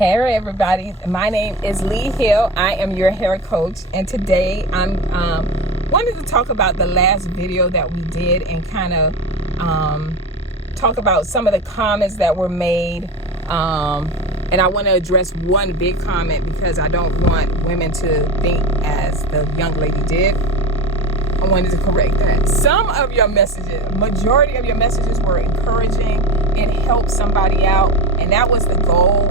Hey everybody, my name is Lee Hill. I am your hair coach, and today I'm wanted to talk about the last video that we did and kind of talk about some of the comments that were made, and I want to address one big comment because I don't want women to think as the young lady did. I wanted to correct that. Some of your messages, majority of your messages were encouraging. It helped somebody out, and that was the goal.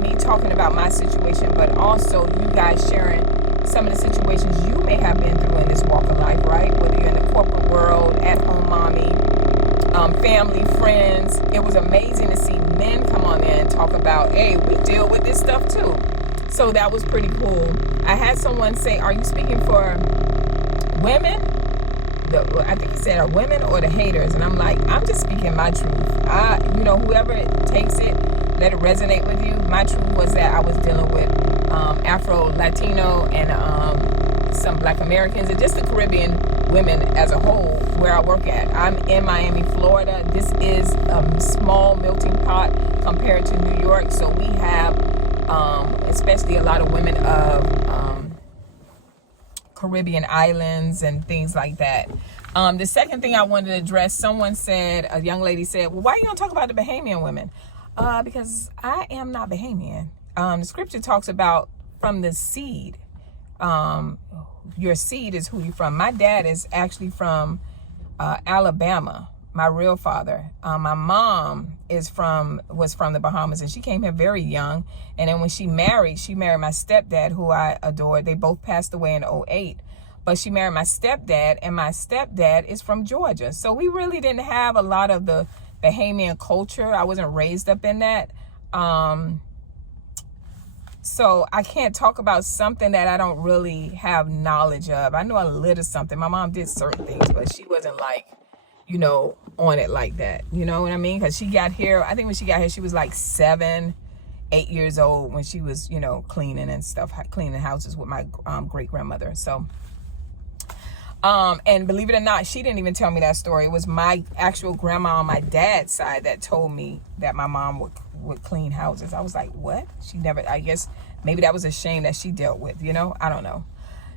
Me talking about my situation, but also you guys sharing some of the situations you may have been through in this walk of life, right? Whether you're in the corporate world, at-home mommy, family, friends. It was amazing to see men come on there and talk about, hey, we deal with this stuff too. So that was pretty cool. I had someone say, are you speaking for women? I think he said, are women or the haters? And I'm like, I'm just speaking my truth. Whoever takes it, let it resonate with you. My truth was that I was dealing with Afro-Latino and some Black Americans and just the Caribbean women as a whole where I work at. I'm in Miami, Florida. This is a small melting pot compared to New York. So we have especially a lot of women of Caribbean islands and things like that. The second thing I wanted to address, a young lady said, well, why are you going to talk about the Bahamian women? Because I am not Bahamian. The scripture talks about from the seed. Your seed is who you're from. My dad is actually from Alabama, my real father. My mom was from the Bahamas, and she came here very young. And then when she married my stepdad, who I adored. They both passed away in 2008. But she married my stepdad, and my stepdad is from Georgia. So we really didn't have a lot of the Bahamian culture. I wasn't raised up in that. So I can't talk about something that I don't really have knowledge of. I know a little something. My mom did certain things, but she wasn't like, on it like that. You know what I mean? Because she got here, I think when she got here, she was like 7, 8 years old when she was, cleaning and stuff, cleaning houses with my great grandmother. So, and believe it or not, she didn't even tell me that story. It was my actual grandma on my dad's side that told me that my mom would clean houses. I was like, what? She never, I guess maybe that was a shame that she dealt with, I don't know.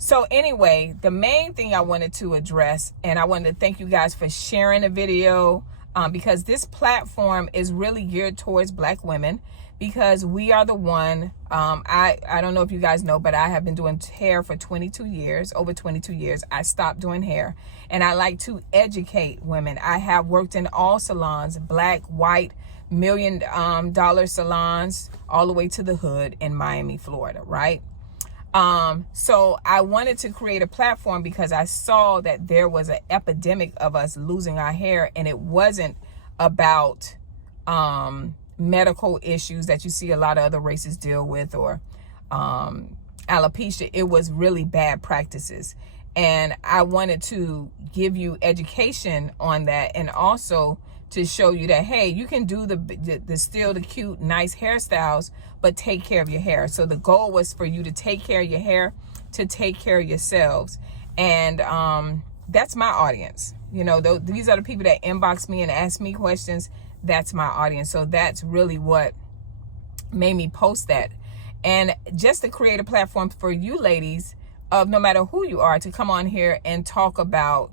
So anyway, the main thing I wanted to address, and I wanted to thank you guys for sharing the video, because this platform is really geared towards Black women, because we are the one, I don't know if you guys know, but I have been doing hair for 22 years, over 22 years. I stopped doing hair, and I like to educate women. I have worked in all salons, Black, white, $1 million salons, all the way to the hood in Miami, Florida, right? So I wanted to create a platform because I saw that there was an epidemic of us losing our hair, and it wasn't about, medical issues that you see a lot of other races deal with, or alopecia. It was really bad practices, and I wanted to give you education on that, and also to show you that, hey, you can do the still the cute, nice hairstyles, but take care of your hair. So the goal was for you to take care of your hair, to take care of yourselves, and that's my audience. These are the people that inbox me and ask me questions. That's my audience. So that's really what made me post that. And just to create a platform for you ladies, of no matter who you are, to come on here and talk about,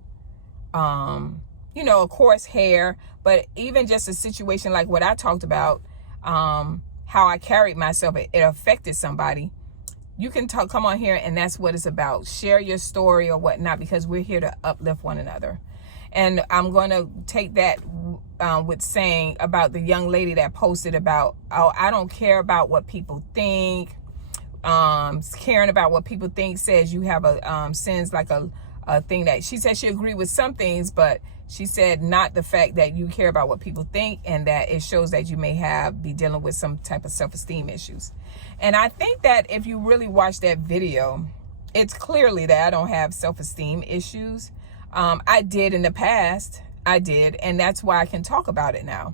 of course, hair, but even just a situation like what I talked about, how I carried myself, it affected somebody. You can come on here, and that's what it's about. Share your story or whatnot, because we're here to uplift one another. And I'm going to take that with saying about the young lady that posted about, oh, I don't care about what people think. Caring about what people think says you have sends like a thing that she said she agreed with some things, but she said not the fact that you care about what people think, and that it shows that you may be dealing with some type of self-esteem issues. And I think that if you really watch that video, it's clearly that I don't have self-esteem issues. I did in the past. I did. And that's why I can talk about it now.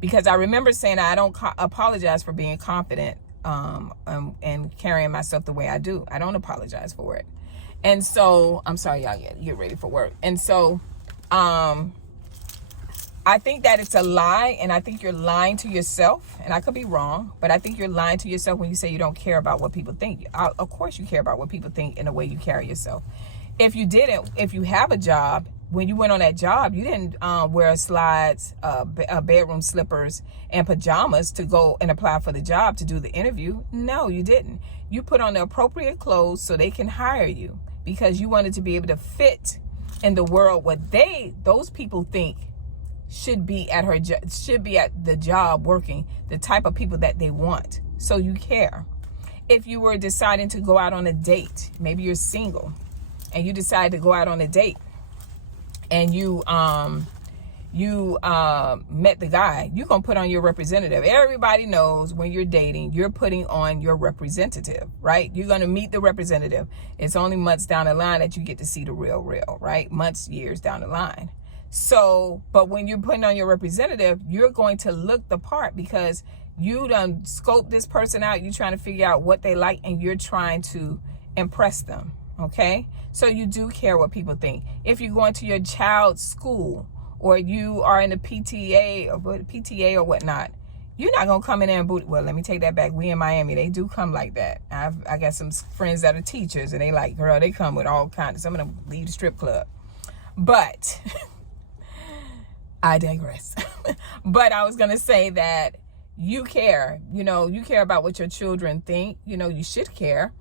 Because I remember saying I don't apologize for being confident and carrying myself the way I do. I don't apologize for it. And so, I'm sorry, y'all, get ready for work. And so, I think that it's a lie, and I think you're lying to yourself, and I could be wrong, but I think you're lying to yourself when you say you don't care about what people think. Of course you care about what people think in the way you carry yourself. If you didn't, if you have a job, when you went on that job, you didn't wear slides, bedroom slippers, and pajamas to go and apply for the job to do the interview. No, you didn't. You put on the appropriate clothes so they can hire you because you wanted to be able to fit in the world what those people think should be at the job working, the type of people that they want. So you care. If you were deciding to go out on a date, maybe you're single and you decide to go out on a date and you met the guy, you're gonna put on your representative. Everybody knows when you're dating, you're putting on your representative, right? You're gonna meet the representative. It's only months down the line that you get to see the real, right? Months, years down the line. So, but when you're putting on your representative, you're going to look the part because you done scope this person out. You're trying to figure out what they like and you're trying to impress them. Okay. So you do care what people think. If you're going to your child's school or you are in the PTA or whatnot, you're not going to come in there and boot. Well, let me take that back. We in Miami, they do come like that. I got some friends that are teachers and they like, girl, they come with all kinds. Some of them leave the strip club, but I digress. But I was going to say that you care, you care about what your children think. You should care,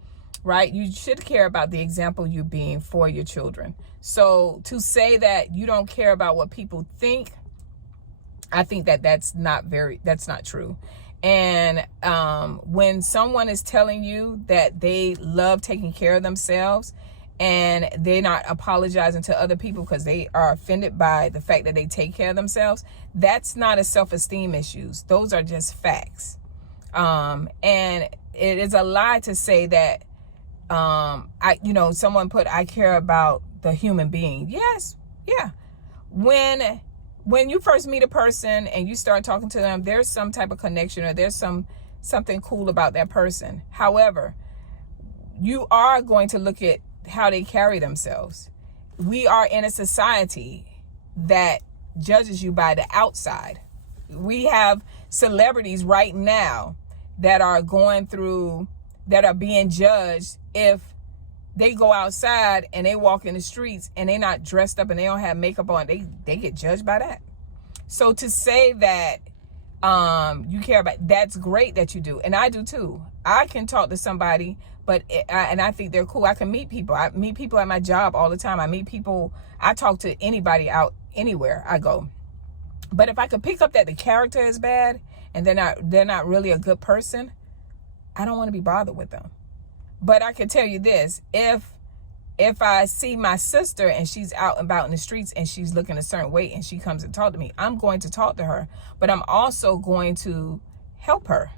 right? You should care about the example you being for your children. So to say that you don't care about what people think, I think that that's not true. And when someone is telling you that they love taking care of themselves and they're not apologizing to other people because they are offended by the fact that they take care of themselves, that's not a self-esteem issues. Those are just facts. And it is a lie to say that, someone put, I care about the human being. Yes. Yeah. When you first meet a person and you start talking to them, there's some type of connection or there's something cool about that person. However, you are going to look at how they carry themselves. We are in a society that judges you by the outside. We have celebrities right now that are being judged if they go outside and they walk in the streets and they're not dressed up and they don't have makeup on. They get judged by that. So to say that you care about, that's great that you do. And I do too. I can talk to somebody, and I think they're cool. I can meet people. I meet people at my job all the time. I meet people. I talk to anybody out anywhere I go. But if I could pick up that the character is bad and they're not really a good person, I don't want to be bothered with them. But I can tell you this, if I see my sister and she's out and about in the streets and she's looking a certain way and she comes and talk to me, I'm going to talk to her, but I'm also going to help her.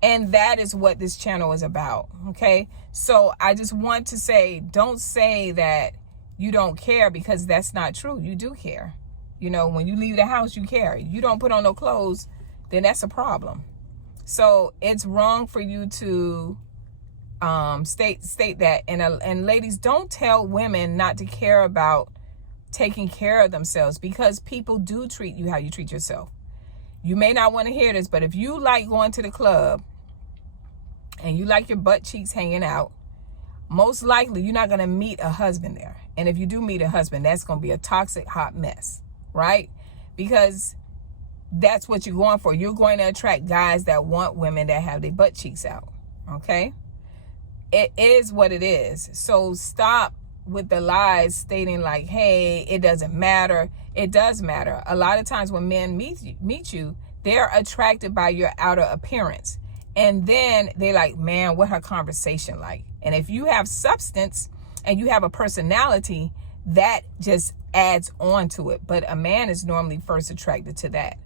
And that is what this channel is about. Okay. So I just want to say, don't say that you don't care because that's not true. You do care. When you leave the house, you care. You don't put on no clothes, then that's a problem. So it's wrong for you to state that. And ladies, don't tell women not to care about taking care of themselves because people do treat you how you treat yourself. You may not want to hear this, but if you like going to the club and you like your butt cheeks hanging out, most likely you're not going to meet a husband there. And if you do meet a husband, that's going to be a toxic, hot mess, right? Because that's what you're going for. You're going to attract guys that want women that have their butt cheeks out. Okay. It is what it is. So stop with the lies stating like, hey, it doesn't matter. It does matter. A lot of times when men meet you, they're attracted by your outer appearance. And then they like, man, what her conversation like? And if you have substance and you have a personality, that just adds on to it. But a man is normally first attracted to that.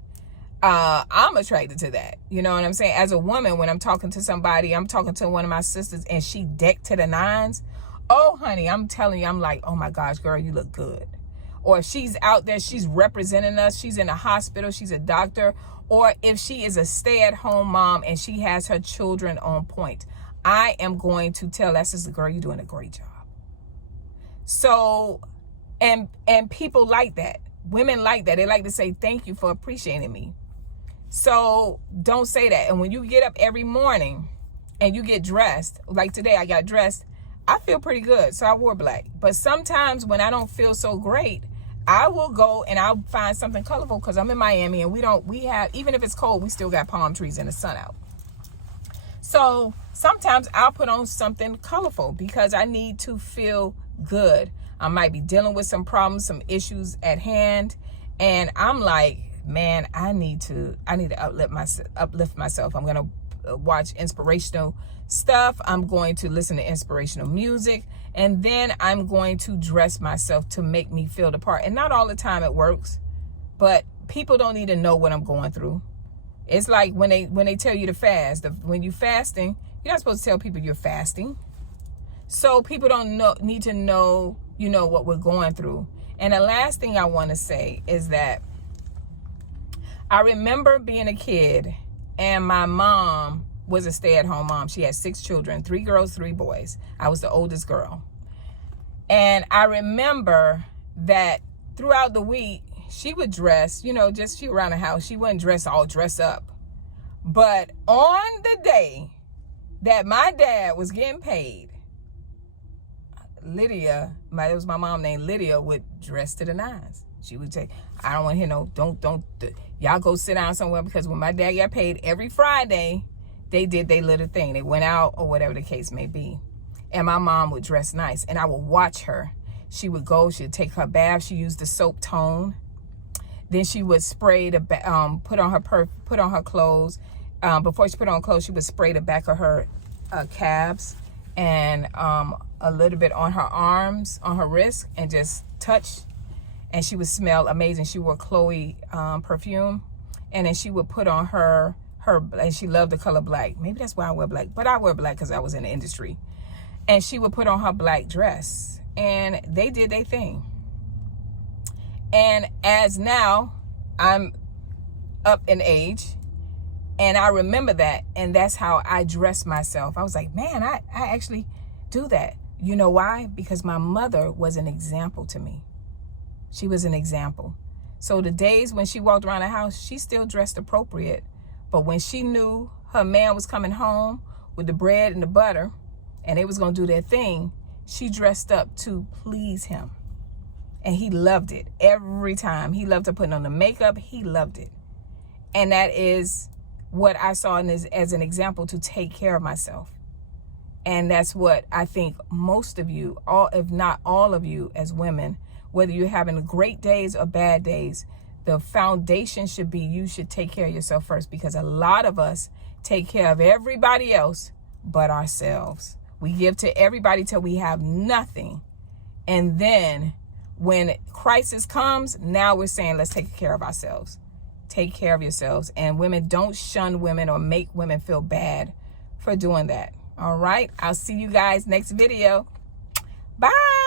I'm attracted to that. You know what I'm saying? As a woman, when I'm talking to somebody, I'm talking to one of my sisters and she decked to the nines. Oh, honey, I'm telling you, I'm like, oh my gosh, girl, you look good. Or if she's out there, she's representing us. She's in a hospital. She's a doctor. Or if she is a stay-at-home mom and she has her children on point, I am going to tell that sister, girl, you're doing a great job. So, and people like that. Women like that. They like to say thank you for appreciating me. So don't say that. And when you get up every morning and you get dressed, like today I got dressed, I feel pretty good. So I wore black. But sometimes when I don't feel so great, I will go and I'll find something colorful, because I'm in Miami and we have, even if it's cold, we still got palm trees and the sun out. So sometimes I'll put on something colorful because I need to feel good. I might be dealing with some problems, some issues at hand. And I'm like, man, I need to uplift myself. I'm going to watch inspirational stuff. I'm going to listen to inspirational music. And then I'm going to dress myself to make me feel the part. And not all the time it works, but people don't need to know what I'm going through. It's like when they tell you to fast. When you're fasting, you're not supposed to tell people you're fasting. So people don't need to know, what we're going through. And the last thing I want to say is that I remember being a kid and my mom was a stay-at-home mom. She had 6 children, 3 girls, 3 boys. I was the oldest girl. And I remember that throughout the week, she would dress, just she around the house. She wouldn't dress up. But on the day that my dad was getting paid, Lydia, it was my mom named Lydia, would dress to the nines. She would say, I don't want to hear don't, y'all go sit down somewhere, because when my dad got paid every Friday, they did their little thing. They went out or whatever the case may be. And my mom would dress nice and I would watch her. She would go, she'd take her bath. She used the soap tone. Then she would spray put on her clothes. Before she put on clothes, she would spray the back of her calves and a little bit on her arms, on her wrist, and just touch. And she would smell amazing. She wore Chloe perfume. And then she would put on her, and she loved the color black. Maybe that's why I wear black. But I wear black because I was in the industry. And she would put on her black dress. And they did their thing. And as now, I'm up in age. And I remember that. And that's how I dress myself. I was like, man, I actually do that. You know why? Because my mother was an example to me. She was an example. So the days when she walked around the house, she still dressed appropriate. But when she knew her man was coming home with the bread and the butter, and they was going to do their thing, she dressed up to please him. And he loved it every time. He loved her putting on the makeup. He loved it. And that is what I saw as an example to take care of myself. And that's what I think most of you, if not all of you as women, whether you're having great days or bad days, the foundation should be you should take care of yourself first, because a lot of us take care of everybody else but ourselves. We give to everybody till we have nothing. And then when crisis comes, now we're saying, let's take care of ourselves. Take care of yourselves. And women, don't shun women or make women feel bad for doing that. All right. I'll see you guys next video. Bye.